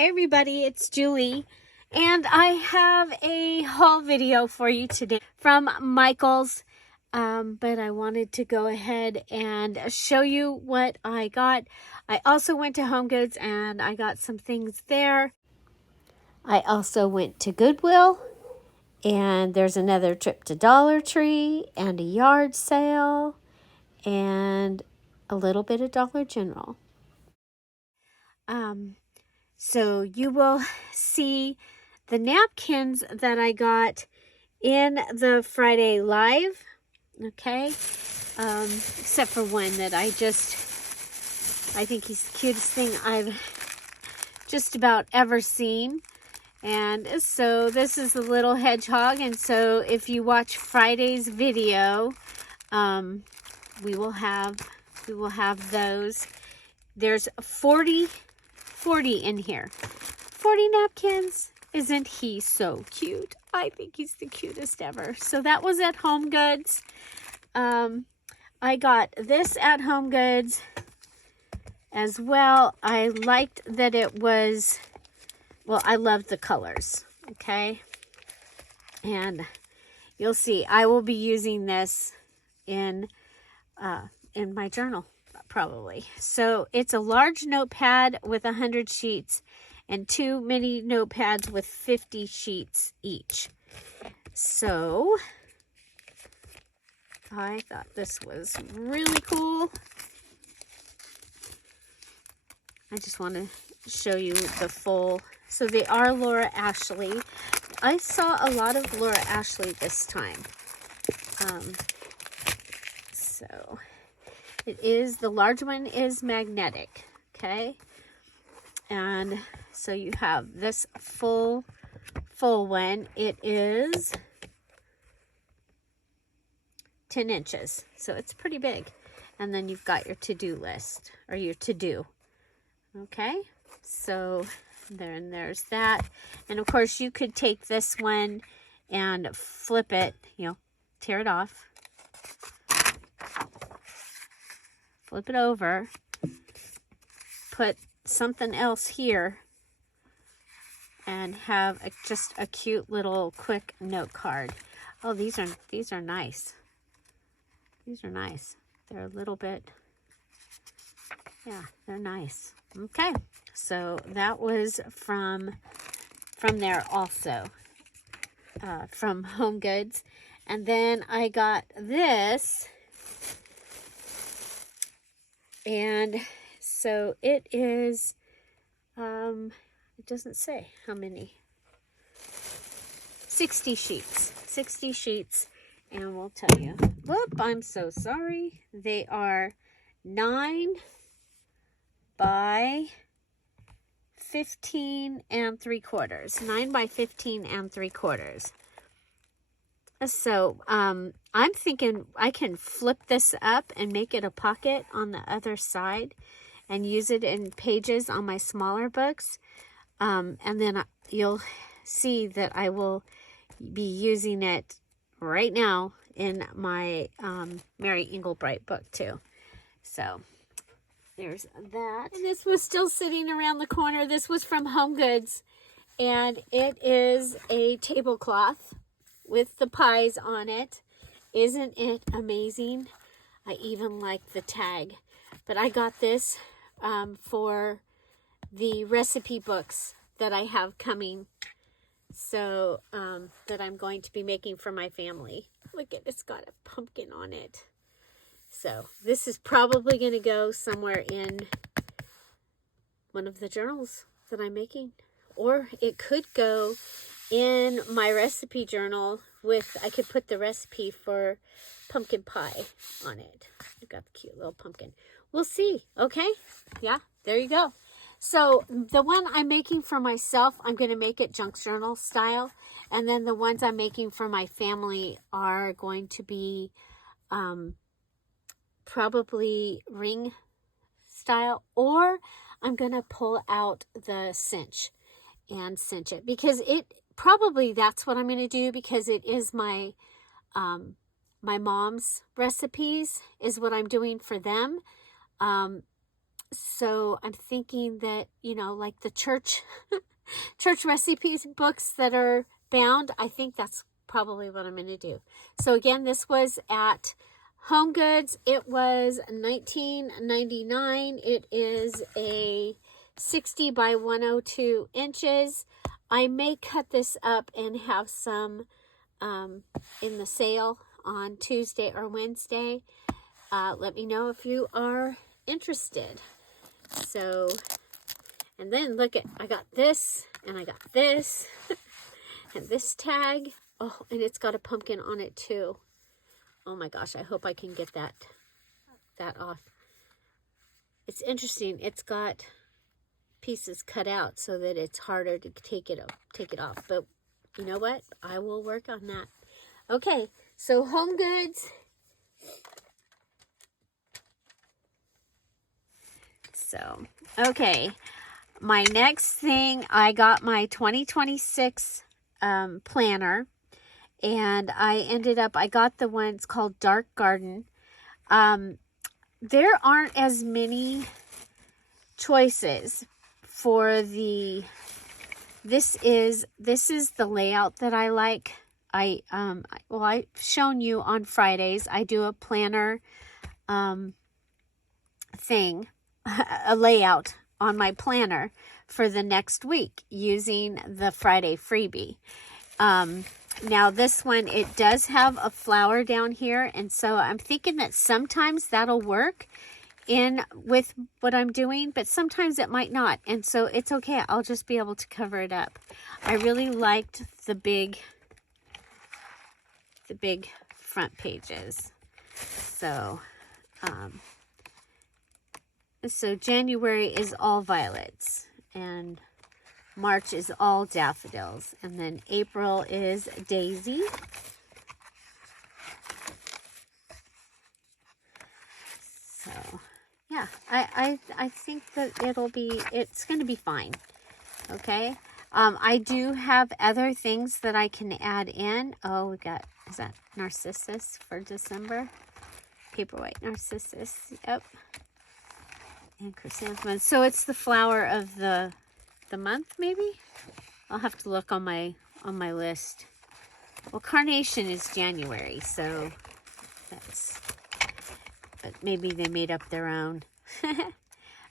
Hi everybody, it's Julie, and I have a haul video for you today from Michael's, but I wanted to go ahead and show you what I got. I also went to Home Goods and I got some things there. I also went to Goodwill, and there's another trip to Dollar Tree and a yard sale and a little bit of Dollar General. So you will see the napkins that I got in the Friday Live, okay? Except for one that I think he's the cutest thing I've just about ever seen. And so this is the little hedgehog, and so if you watch Friday's video, we will have those. There's 40 in here. 40 napkins. Isn't he so cute? I think he's the cutest ever. So that was at Home Goods. I got this at Home Goods as well. I liked that it was, well, I loved the colors, okay? And you'll see, I will be using this in my journal, probably. So it's a large notepad with 100 sheets and 2 mini notepads with 50 sheets each. So I thought this was really cool. I just want to show you the full. So they are Laura Ashley. I saw a lot of Laura Ashley this time. So it is, the large one is magnetic, okay? And so you have this full one. It is 10 inches, so it's pretty big. And then you've got your to-do list, or your to-do, okay? So there's that. And of course you could take this one and flip it, tear it off, flip it over, put something else here, and have just a cute little quick note card. Oh, these are nice. These are nice. They're a little bit, yeah, they're nice. Okay, so that was from there also, from Home Goods. And then I got this, and so it is, it doesn't say how many. 60 sheets. 60 sheets. And we'll tell you. Whoop, I'm so sorry. They are 9 by 15 3/4. 9 by 15 3/4. So, I'm thinking I can flip this up and make it a pocket on the other side and use it in pages on my smaller books. And then you'll see that I will be using it right now in my Mary Engelbright book too. So there's that. And this was still sitting around the corner. This was from Home Goods, and it is a tablecloth with the pies on it. Isn't it amazing? I even like the tag. But I got this for the recipe books that I have coming. So, that I'm going to be making for my family. Look at, it's got a pumpkin on it. So, this is probably going to go somewhere in one of the journals that I'm making. Or it could go in my recipe journal with, I could put the recipe for pumpkin pie on it. I got the cute little pumpkin. We'll see, okay? Yeah, there you go. So the one I'm making for myself, I'm going to make it junk journal style. And then the ones I'm making for my family are going to be probably ring style. Or I'm going to pull out the cinch and cinch it. Because probably that's what I'm going to do, because it is my my mom's recipes is what I'm doing for them. So I'm thinking that, you know, like the church church recipes books that are bound, I think that's probably what I'm going to do. So again, this was at Home Goods. It was $19.99. It is a 60 by 102 inches. I may cut this up and have some in the sale on Tuesday or Wednesday. Let me know if you are interested. So, and then look at, I got this, and I got this, and this tag. Oh, and it's got a pumpkin on it too. Oh my gosh, I hope I can get that off. It's interesting. It's got pieces cut out so that it's harder to take it off. But you know what? I will work on that. Okay, so Home Goods. So, okay, my next thing, I got my 2026 planner, and I got the one, it's called Dark Garden. There aren't as many choices for this is the layout that I like. I've shown you on Fridays, I do a planner thing, a layout on my planner for the next week using the Friday freebie. Now this one, it does have a flower down here, and so I'm thinking that sometimes that'll work in with what I'm doing, but sometimes it might not, and so it's okay. I'll just be able to cover it up. I really liked the big front pages. So so January is all violets, and March is all daffodils, and then April is daisy. So yeah, I think that it's going to be fine. Okay. I do have other things that I can add in. Oh, we got, is that narcissus for December? Paperwhite narcissus. Yep. And chrysanthemum. So it's the flower of the month, maybe? I'll have to look on my list. Well, carnation is January, so that's, but maybe they made up their own.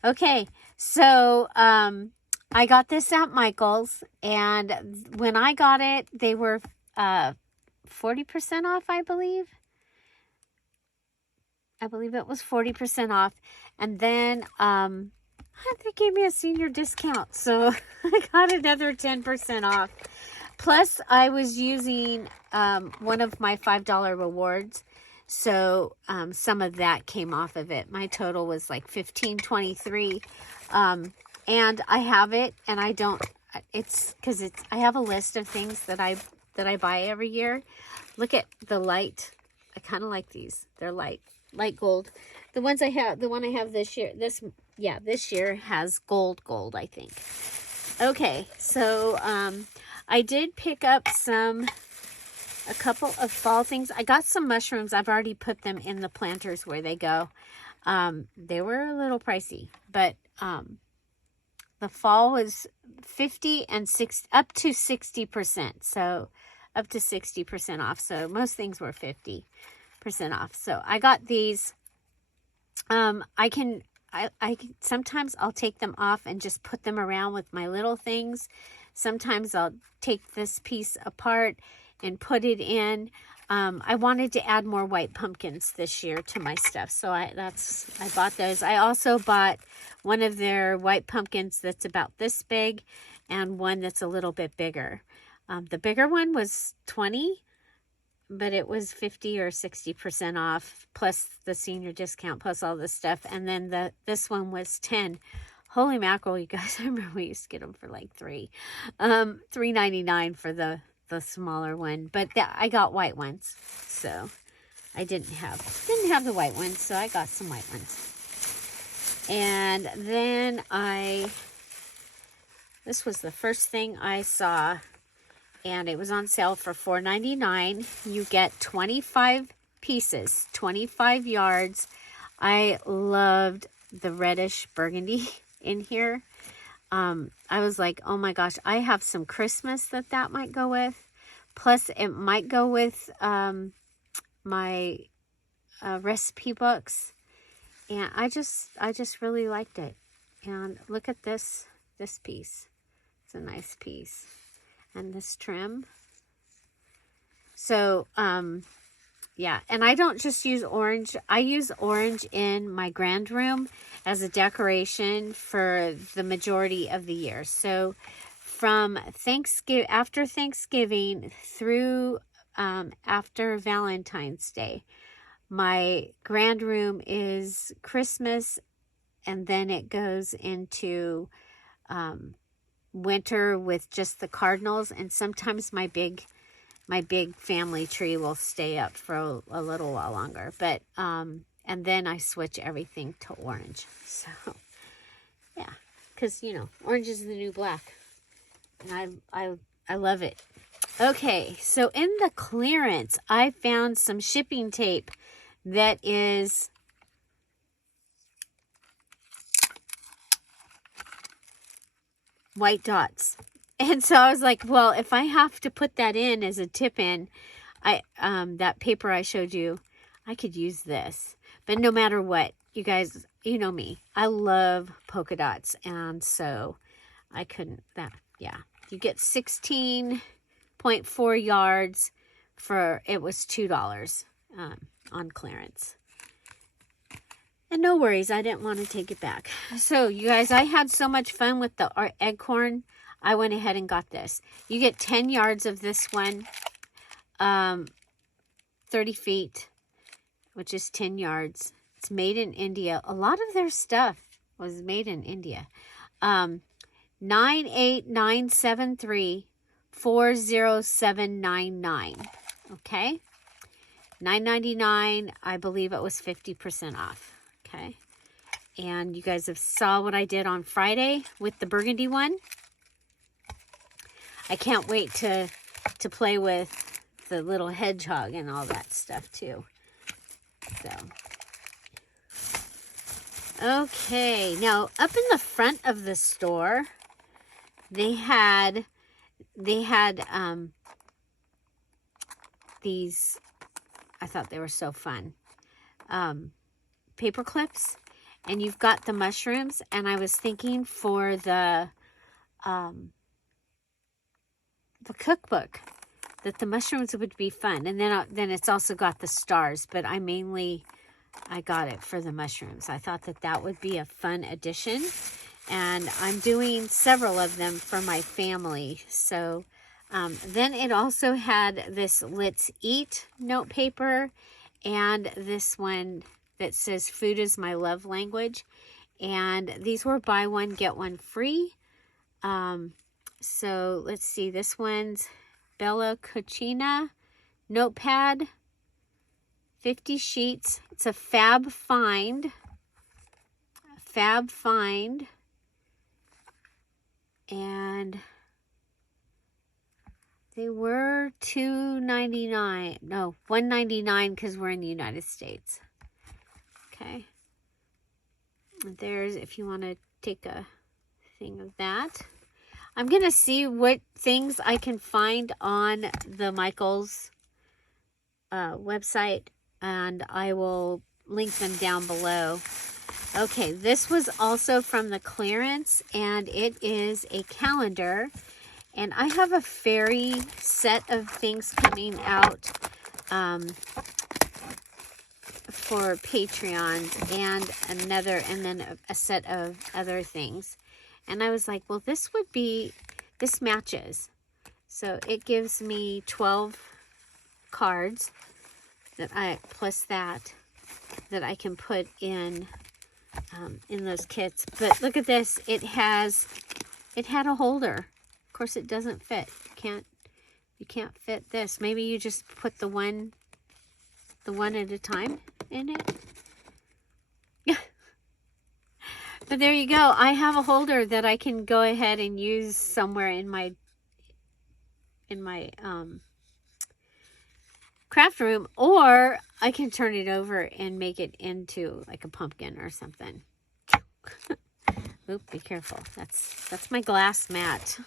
Okay, so I got this at Michael's, and when I got it, they were 40% off, I believe. I believe it was 40% off. And then they gave me a senior discount, so I got another 10% off. Plus, I was using one of my $5 rewards, so some of that came off of it. My total was like $15.23, and I have it, and I don't. It's because I have a list of things that I buy every year. Look at the light. I kind of like these. They're light gold. The one I have this year. This year has gold, I think. Okay, so I did pick up a couple of fall things. I got some mushrooms. I've already put them in the planters where they go. They were a little pricey, but the fall was 50 and 60, up to 60%. So up to 60% off. So most things were 50% off. So I got these. I can sometimes I'll take them off and just put them around with my little things. Sometimes I'll take this piece apart and put it in. I wanted to add more white pumpkins this year to my stuff, so I bought those. I also bought one of their white pumpkins that's about this big, and one that's a little bit bigger. The bigger one was $20, but it was 50 or 60% off, plus the senior discount, plus all this stuff. And then this one was 10. Holy mackerel, you guys! I remember we used to get them for like $3.99 for the smaller one. But I got white ones, so I didn't have the white ones, so I got some white ones. And then this was the first thing I saw, and it was on sale for $4.99. You get 25 pieces, 25 yards. I loved the reddish burgundy in here. I was like, oh my gosh, I have some Christmas that might go with. Plus, it might go with my recipe books. And I just really liked it. And look at this piece. It's a nice piece. And this trim. So, yeah, and I don't just use orange. I use orange in my grand room as a decoration for the majority of the year. So from after Thanksgiving through after Valentine's Day, my grand room is Christmas, and then it goes into winter with just the cardinals, and sometimes my big family tree will stay up for a little while longer. But, and then I switch everything to orange. So, yeah. Because, you know, orange is the new black. And I love it. Okay. So, in the clearance, I found some shipping tape that is white dots. And so I was like, well, if I have to put that in as a tip in, that paper I showed you, I could use this. But no matter what, you guys, you know me, I love polka dots. And so I couldn't, yeah. You get 16.4 yards for, it was $2 on clearance. And no worries, I didn't want to take it back. So you guys, I had so much fun with the Acorn. I went ahead and got this. You get 10 yards of this one, 30 feet, which is 10 yards. It's made in India. A lot of their stuff was made in India. 98973-40799. Okay. $9.99. I believe it was 50% off. Okay. And you guys have saw what I did on Friday with the burgundy one. I can't wait to play with the little hedgehog and all that stuff too. So, okay. Now, up in the front of the store, they had these, I thought they were so fun, paper clips. And you've got the mushrooms, and I was thinking for the cookbook that the mushrooms would be fun. And then it's also got the stars, but I got it for the mushrooms. I thought that would be a fun addition, and I'm doing several of them for my family. So then it also had this Let's Eat note paper, and this one that says food is my love language. And these were buy one, get one free. So let's see, this one's Bella Cucina notepad, 50 sheets. It's a fab find. And they were $2.99. No, $1.99 because we're in the United States. Okay. There's, if you want to take a thing of that. I'm going to see what things I can find on the Michaels website, and I will link them down below. Okay, this was also from the clearance, and it is a calendar. And I have a fairy set of things coming out for Patreon, and then a set of other things. And I was like, well, this matches. So it gives me 12 cards plus that I can put in those kits. But look at this. It had a holder. Of course, it doesn't fit. You can't fit this. Maybe you just put the one at a time in it. Yeah. But there you go. I have a holder that I can go ahead and use somewhere in my craft room, or I can turn it over and make it into like a pumpkin or something. Oop, be careful. That's my glass mat.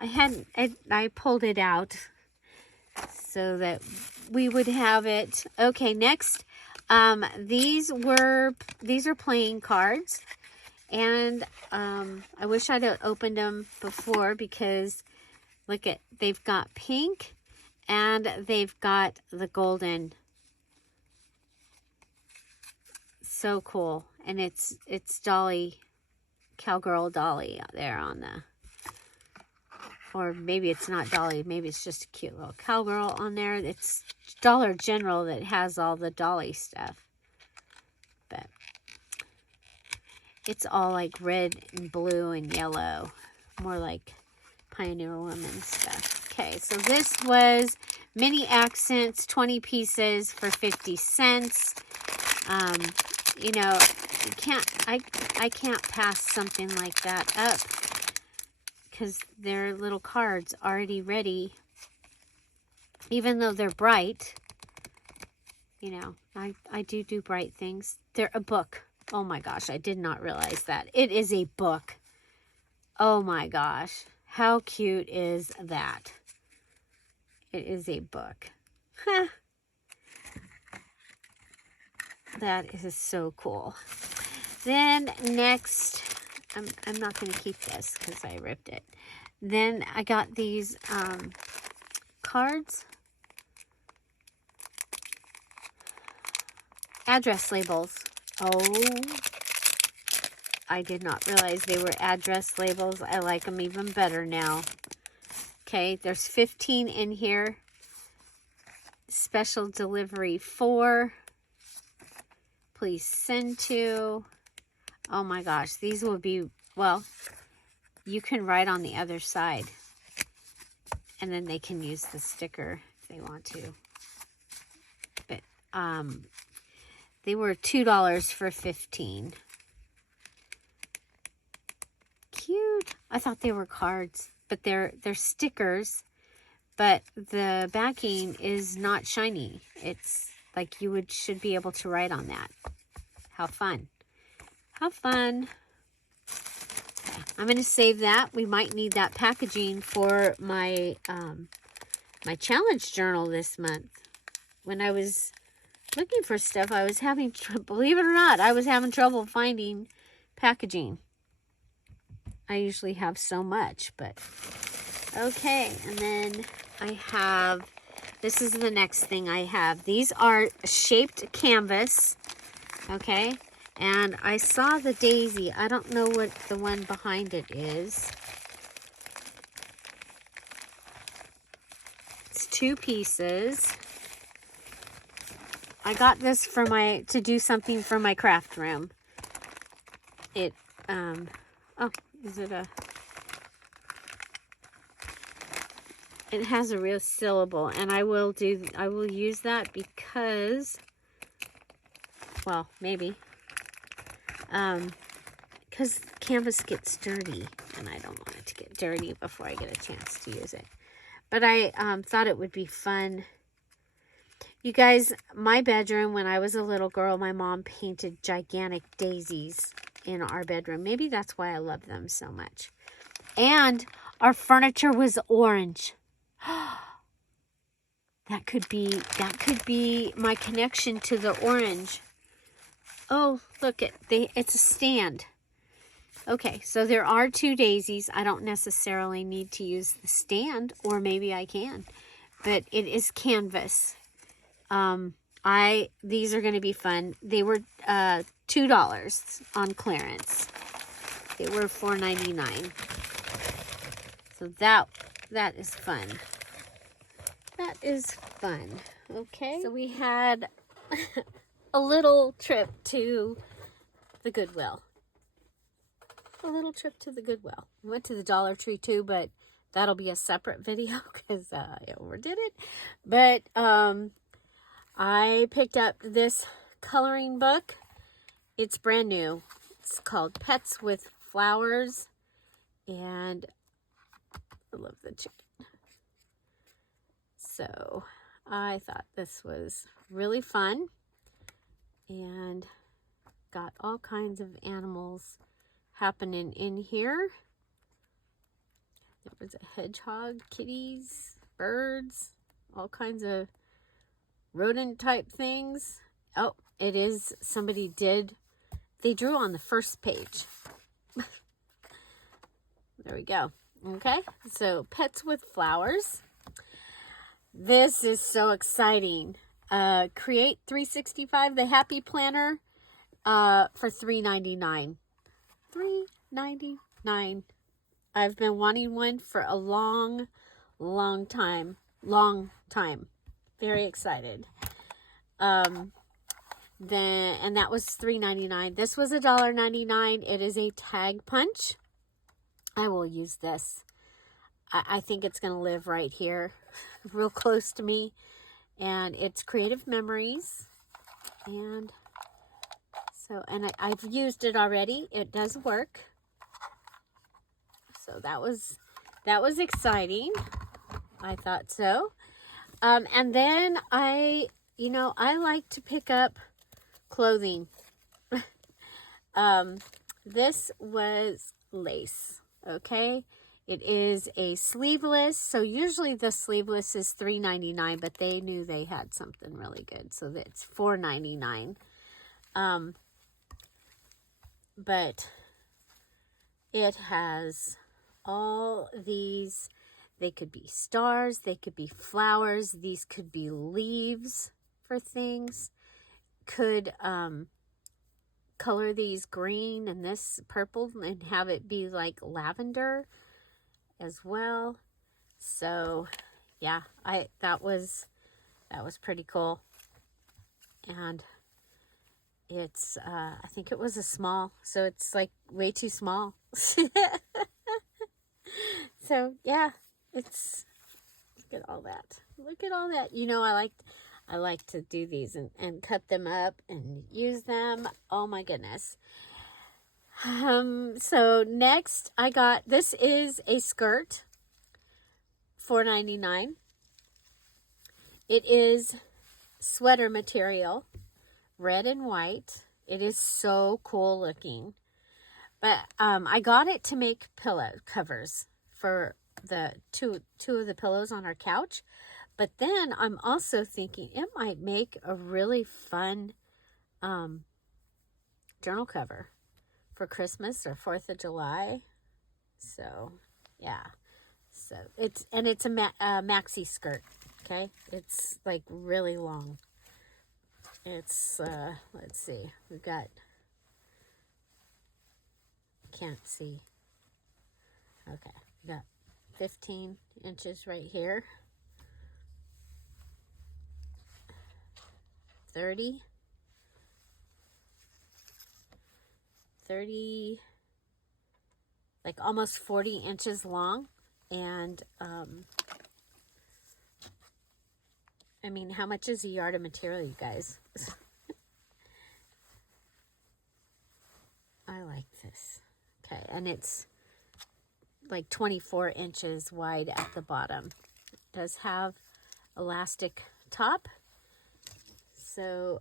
I pulled it out so that we would have it. Okay, next, these are playing cards, and I wish I'd have opened them before, because look at, they've got pink and they've got the golden. So cool. And it's Dolly, Cowgirl Dolly there on the, or maybe it's not Dolly, maybe it's just a cute little cowgirl on there. It's Dollar General that has all the Dolly stuff. But it's all like red and blue and yellow. More like Pioneer Woman stuff. Okay, so this was mini accents, 20 pieces for 50 cents. You know, I can't pass something like that up, because they're little cards already ready. Even though they're bright, you know, I do bright things. They're a book. Oh my gosh, I did not realize that. It is a book. Oh my gosh, how cute is that? It is a book. Huh. That is so cool. Then next, I'm not going to keep this because I ripped it. Then I got these cards. Address labels. Oh, I did not realize they were address labels. I like them even better now. Okay, there's 15 in here. Special delivery 4. Please send to. Oh my gosh, these will be, well, you can write on the other side. And then they can use the sticker if they want to. But they were $2 for 15. Cute. I thought they were cards, but they're stickers. But the backing is not shiny. It's like you should be able to write on that. How fun. How fun. Okay, I'm going to save that. We might need that packaging for my my challenge journal this month. When I was looking for stuff, I was having, believe it or not, I was having trouble finding packaging. I usually have so much, but okay. And then I have, this is the next thing I have. These are shaped canvas, okay? And I saw the daisy. I don't know what the one behind it is. It's 2 pieces. I got this for to do something for my craft room. It, oh, is it a... It has a real syllable, and I will use that because, well, maybe, because canvas gets dirty, and I don't want it to get dirty before I get a chance to use it. But I thought it would be fun. You guys, my bedroom, when I was a little girl, my mom painted gigantic daisies in our bedroom. Maybe that's why I love them so much. And our furniture was orange. That could be my connection to the orange. Oh, look, it's a stand. Okay, so there are 2 daisies. I don't necessarily need to use the stand, or maybe I can, but it is canvas. These are going to be fun. They were $2 on clearance. They were $4.99. So that is fun. That is fun. Okay. So we had a little trip to the Goodwill. A little trip to the Goodwill. We went to the Dollar Tree too, but that'll be a separate video because I overdid it. But I picked up this coloring book. It's brand new. It's called Pets with Flowers. And I love the chicken. So I thought this was really fun. And got all kinds of animals happening in here. There was a hedgehog, kitties, birds, all kinds of rodent type things. Oh, it is, they drew on the first page. There we go. Okay, so pets with flowers. This is so exciting. Create 365, the Happy Planner, for $3.99. $3.99. I've been wanting one for a long time. Very excited. And that was $3.99. This was $1.99. It is a tag punch. I will use this. I think it's going to live right here, real close to me. And it's Creative Memories. And so, I've used it already. It does work. So that was exciting. I thought so. And then I like to pick up clothing. This was lace. Okay, it is a sleeveless. So usually the sleeveless is $3.99, but they knew they had something really good, so that's $4.99. But it has all these. They could be stars, they could be flowers, these could be leaves for things. Could color these green and this purple and have it be like lavender as well. So yeah, that was pretty cool. And it's I think it was a small, so it's like way too small. So yeah, it's, look at all that. Look at all that. You know, I like to do these and cut them up and use them. Oh my goodness. So next I got, this is a skirt, $4.99. It is sweater material, red and white. It is so cool looking. But I got it to make pillow covers for the two of the pillows on our couch. But then I'm also thinking it might make a really fun journal cover for Christmas or 4th of July. So yeah, so it's a maxi skirt. Okay, it's like really long. It's let's see, we've got, can't see. Okay, we got 15 inches right here. 30, like almost 40 inches long. And I mean, how much is a yard of material, you guys? I like this. Okay, and it's like 24 inches wide at the bottom. It does have elastic top. So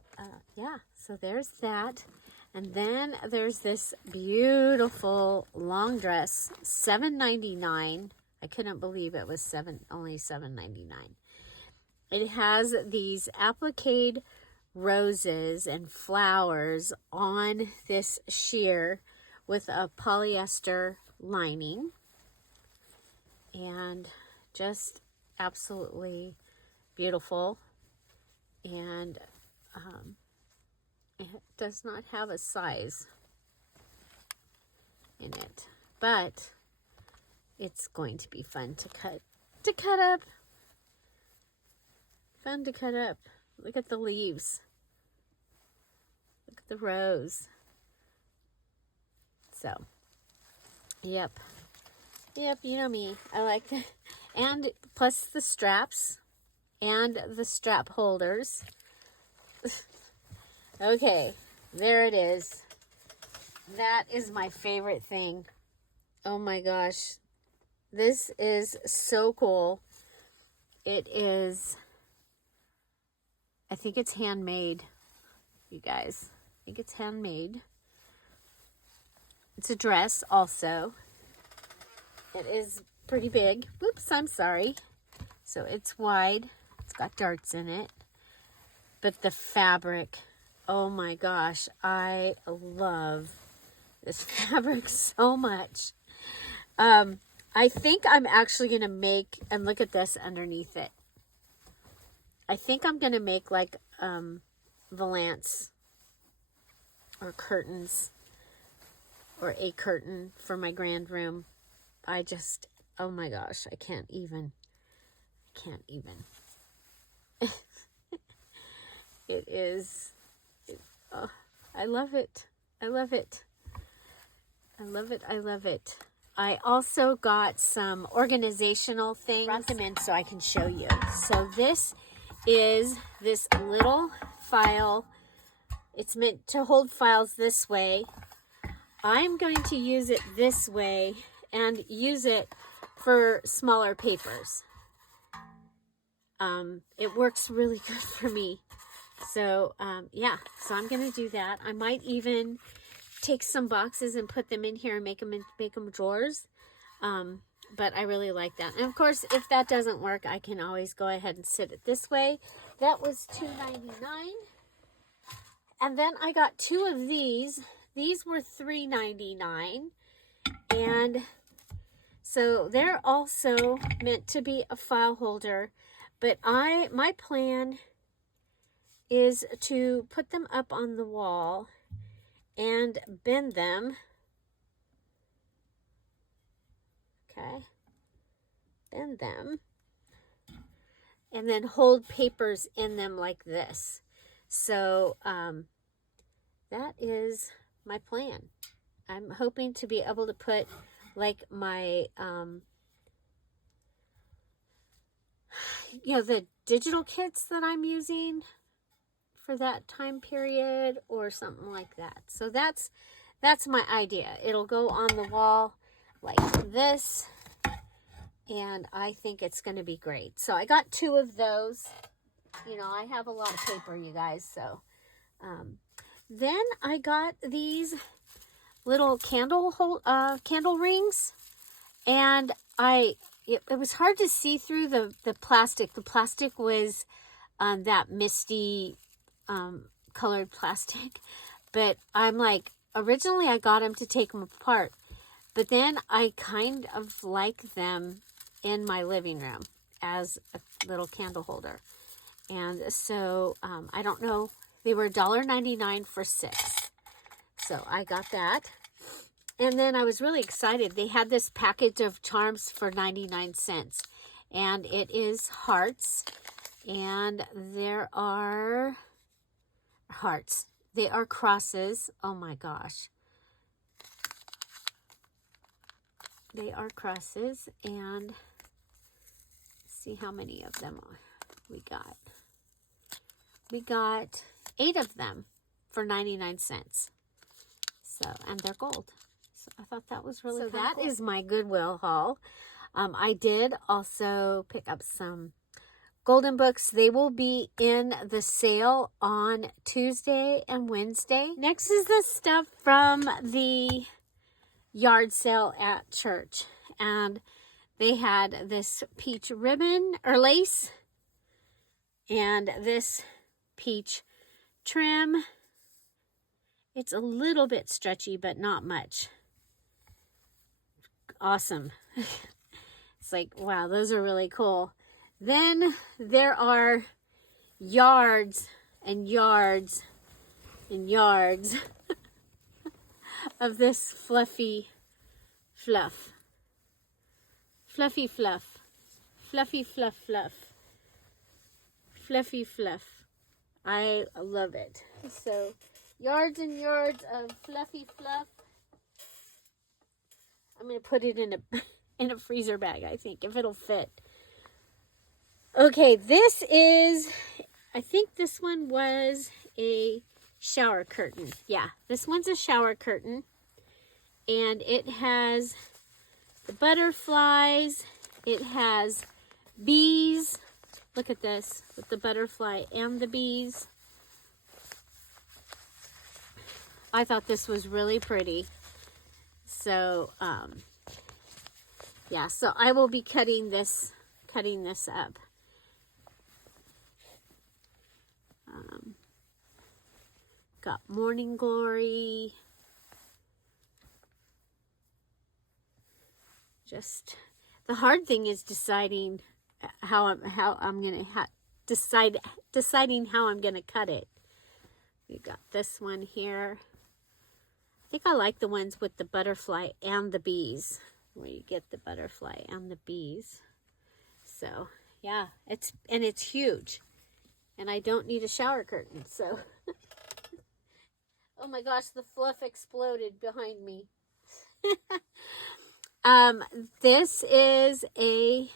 yeah, so there's that. And then there's this beautiful long dress, $7.99. I couldn't believe it was only $7.99. It has these applique roses and flowers on this sheer with a polyester lining, and just absolutely beautiful. And it does not have a size in it, but it's going to be fun to cut up. Fun to cut up. Look at the leaves. Look at the rose. So, yep, you know me. I like that. And plus the straps and the strap holders. Okay, there it is. That is my favorite thing. Oh my gosh. This is so cool. It is, I think it's handmade, you guys. think it's handmade. It's a dress also. It is pretty big. Whoops, I'm sorry. So it's wide. It's got darts in it. But the fabric, oh my gosh, I love this fabric so much. I think I'm actually going to make, and look at this underneath it. I think I'm going to make like valance or curtains or a curtain for my grand room. I just, oh my gosh, I can't even. It is, oh, I love it. I love it. I love it. I love it. I also got some organizational things. Brought them in so I can show you. So this is this little file. It's meant to hold files this way. I'm going to use it this way and use it for smaller papers. It works really good for me. So, yeah, so I'm going to do that. I might even take some boxes and put them in here and make them drawers. But I really like that. And of course, if that doesn't work, I can always go ahead and sit it this way. That was $2.99. And then I got 2 of these. These were $3.99. And so they're also meant to be a file holder. But my plan is to put them up on the wall and bend them. Okay. Bend them. And then hold papers in them like this. So that is my plan. I'm hoping to be able to put like my, the digital kits that I'm using for that time period or something like that. So that's my idea. It'll go on the wall like this, and I think it's going to be great. So I got 2 of those. I have a lot of paper, you guys. So then I got these little candle rings, and it was hard to see through the plastic. The plastic was that misty colored plastic, but I'm like, originally I got them to take them apart, but then I kind of like them in my living room as a little candle holder. And so I don't know, they were $1.99 for 6, so I got that. And then I was really excited. They had this package of charms for 99 cents, and it is hearts, and there are hearts. They are crosses. Oh my gosh. They are crosses, and see how many of them we got. We got 8 of them for 99 cents. So, and they're gold. So I thought that was really cool. So that is my Goodwill haul. I did also pick up some golden books. They will be in the sale on Tuesday and Wednesday. Next is the stuff from the yard sale at church. And they had this peach ribbon or lace and this peach trim. It's a little bit stretchy, but not much. Awesome. It's like, wow, those are really cool. Then there are yards and yards and yards of this fluffy fluff. Fluffy fluff. Fluffy fluff fluff. Fluffy fluff. I love it. So, yards and yards of fluffy fluff. I'm going to put it in a freezer bag, I think, if it'll fit. Okay, this is, I think this one was a shower curtain. Yeah, this one's a shower curtain. And it has the butterflies. It has bees. Look at this with the butterfly and the bees. I thought this was really pretty. So, yeah, so I will be cutting this up. Got Morning Glory. Just the hard thing is deciding deciding how I'm gonna cut it. We got this one here. I think I like the ones with the butterfly and the bees, where you get the butterfly and the bees. So yeah, it's huge, and I don't need a shower curtain. So oh my gosh, the fluff exploded behind me. This is a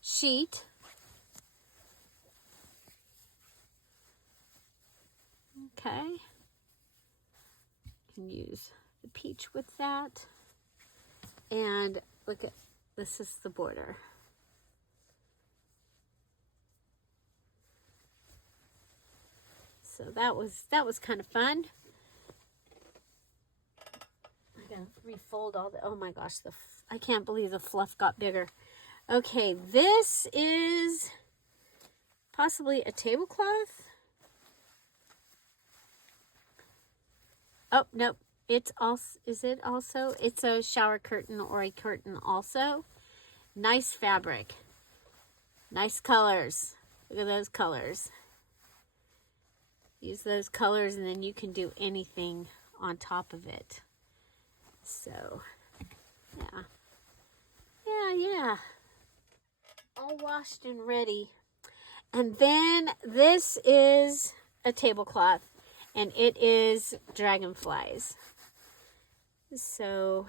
sheet. Okay. You can use the peach with that. And look at, this is the border. So that was kind of fun. I gotta refold all the, oh my gosh, I can't believe the fluff got bigger. Okay, this is possibly a tablecloth. Oh, nope. It's also, is it also? It's a shower curtain or a curtain also. Nice fabric. Nice colors. Look at those colors. Use those colors and then you can do anything on top of it. So, yeah. Yeah. All washed and ready. And then this is a tablecloth. And it is dragonflies. So,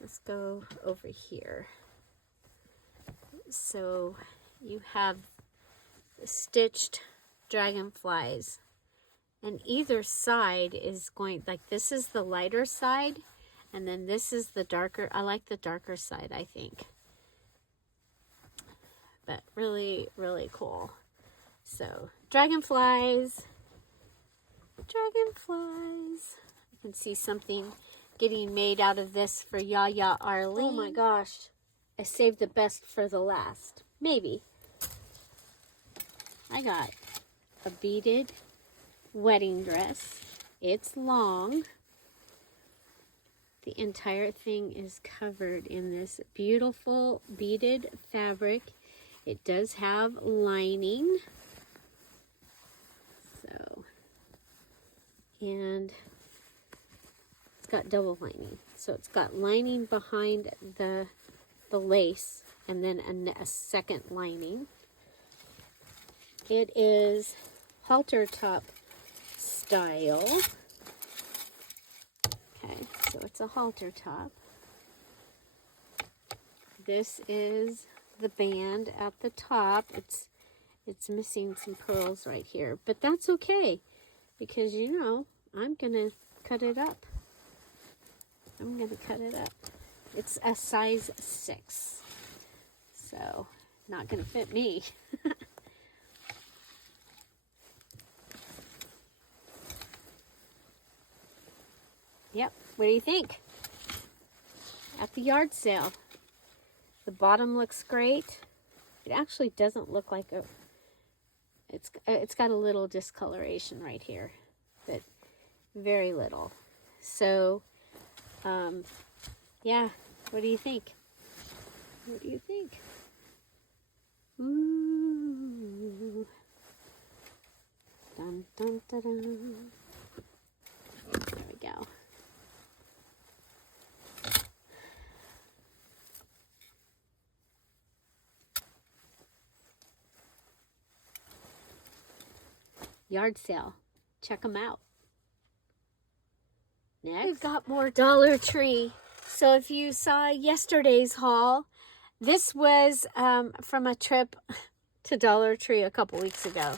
let's go over here. So, you have the stitched dragonflies. And either side is going, like this is the lighter side. And then this is the darker, I like the darker side, I think. But really, really cool. So, dragonflies. I can see something getting made out of this for Yaya Arlene. Oh my gosh. I saved the best for the last. Maybe. I got a beaded wedding dress. It's long. The entire thing is covered in this beautiful beaded fabric. It does have lining. So, and it's got double lining. So it's got lining behind the lace and then a second lining. It is halter top style. Okay, so it's a halter top. This is the band at the top. It's missing some pearls right here, but that's okay because you know I'm gonna cut it up. It's a size 6, so not gonna fit me. Yep, what do you think? At the yard sale. The bottom looks great. It actually doesn't look like a, it's got a little discoloration right here, but very little. So, yeah, what do you think? Ooh. Dun, dun, dun, dun. There we go. Yard sale. Check them out. Next, we've got more Dollar Tree. So if you saw yesterday's haul, this was from a trip to Dollar Tree a couple weeks ago.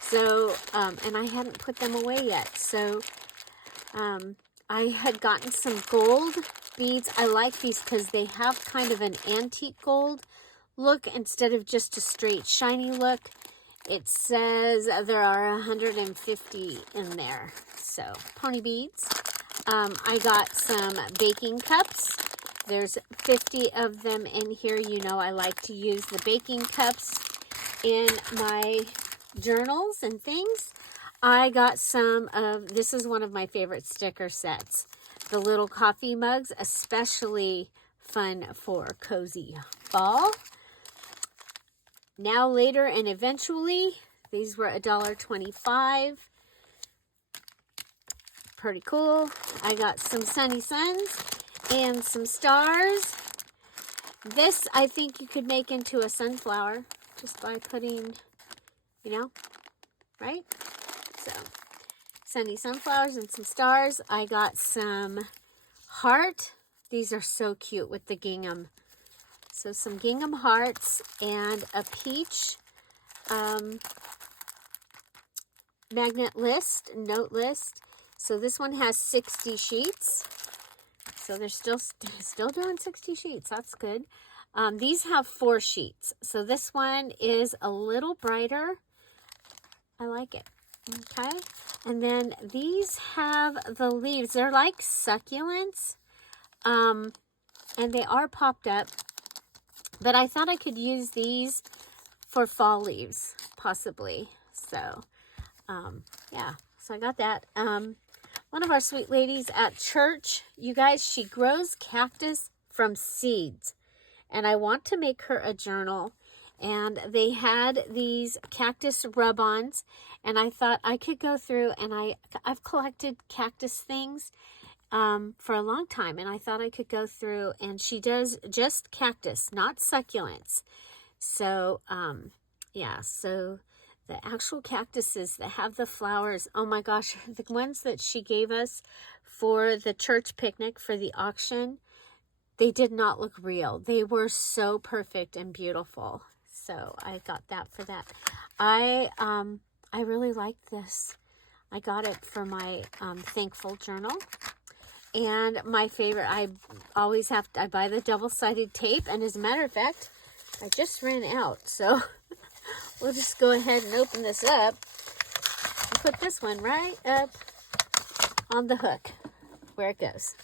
So, and I hadn't put them away yet. So, I had gotten some gold beads. I like these because they have kind of an antique gold look instead of just a straight shiny look. It says there are 150 in there. So, pony beads. I got some baking cups. There's 50 of them in here. You know I like to use the baking cups in my journals and things. I got some of, this is one of my favorite sticker sets. The little coffee mugs, especially fun for cozy fall. Now, later, and eventually, these were $1.25. Pretty cool. I got some sunny suns and some stars. This, I think you could make into a sunflower just by putting, you know, right? So, sunny sunflowers and some stars. I got some heart. These are so cute with the gingham. So, some gingham hearts and a peach magnet list, note list. So this one has 60 sheets. So they're still doing 60 sheets. That's good. These have 4 sheets. So this one is a little brighter. I like it. Okay. And then these have the leaves. They're like succulents. And they are popped up. But I thought I could use these for fall leaves, possibly. So, yeah. So I got that. One of our sweet ladies at church, you guys, she grows cactus from seeds. And I want to make her a journal. And they had these cactus rub-ons. And I thought I could go through, and I've collected cactus things for a long time. And I thought I could go through, and she does just cactus, not succulents. So, yeah, so the actual cactuses that have the flowers, oh my gosh, the ones that she gave us for the church picnic for the auction, they did not look real. They were so perfect and beautiful. So I got that for that. I really like this. I got it for my thankful journal. And my favorite, I buy the double-sided tape. And as a matter of fact, I just ran out. So we'll just go ahead and open this up and put this one right up on the hook where it goes.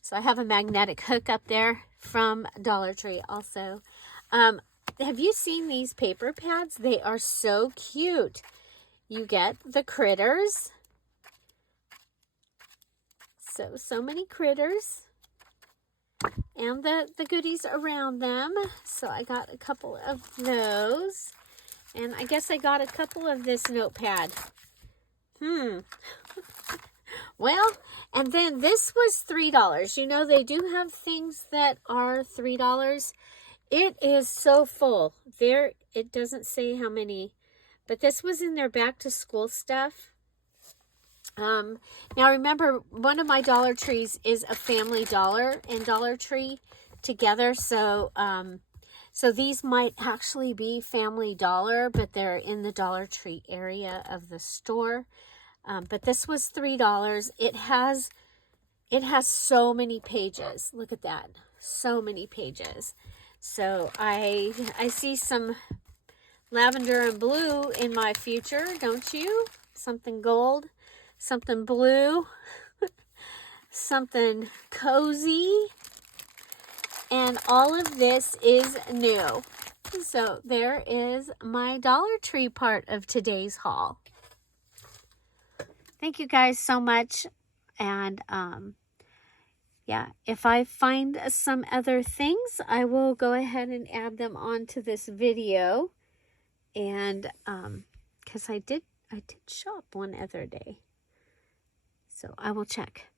So I have a magnetic hook up there from Dollar Tree also. Have you seen these paper pads? They are so cute. You get the critters. So many critters. And the goodies around them. So I got a couple of those. And I guess I got a couple of this notepad. Well, and then this was $3. You know, they do have things that are $3. It is so full. There, it doesn't say how many, but this was in their back to school stuff. Now remember, one of my Dollar Trees is a Family Dollar and Dollar Tree together. So, so these might actually be Family Dollar, but they're in the Dollar Tree area of the store. But this was $3. It has so many pages. Look at that. So many pages. So I see some lavender and blue in my future, don't you? Something gold, something blue, something cozy. And all of this is new. So there is my Dollar Tree part of today's haul. Thank you guys so much. And yeah, if I find some other things, I will go ahead and add them onto this video. And because I did shop one other day. So I will check.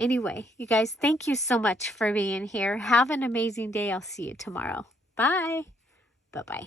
Anyway, you guys, thank you so much for being here. Have an amazing day. I'll see you tomorrow. Bye. Bye-bye.